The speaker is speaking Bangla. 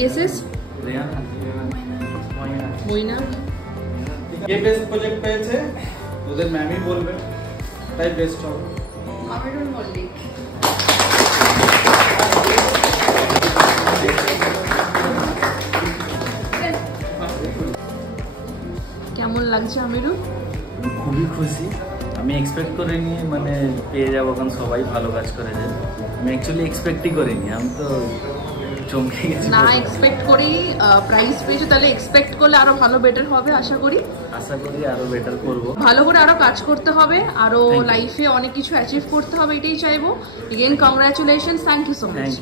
গেসেস? মইনা কে বেস্ট প্রজেক্ট পেয়েছে ওদের ম্যামই বলবে, তাই বেস্ট হবে। আমিরুল মল্লিক। কেমন লাগছে আমিরুল? খুবই খুশি, আমি এক্সপেক্ট করিনি মানে পেয়ে যাবো, কারণ সবাই ভালো কাজ করে যায়। আমি অ্যাকচুয়ালি এক্সপেক্টই করিনি, আমি তো চমকে গেছি। না এক্সপেক্ট করি প্রাইজ পেয়েছো, তাহলে এক্সপেক্ট করলে আরো ভালো বেটার হবে আশা করি। আরো বেটার করবো, ভালো করে আরো কাজ করতে হবে, আরো লাইফে অনেক কিছু অ্যাচিভ করতে হবে, এটাই চাইবো। Again congratulations, thank you so much.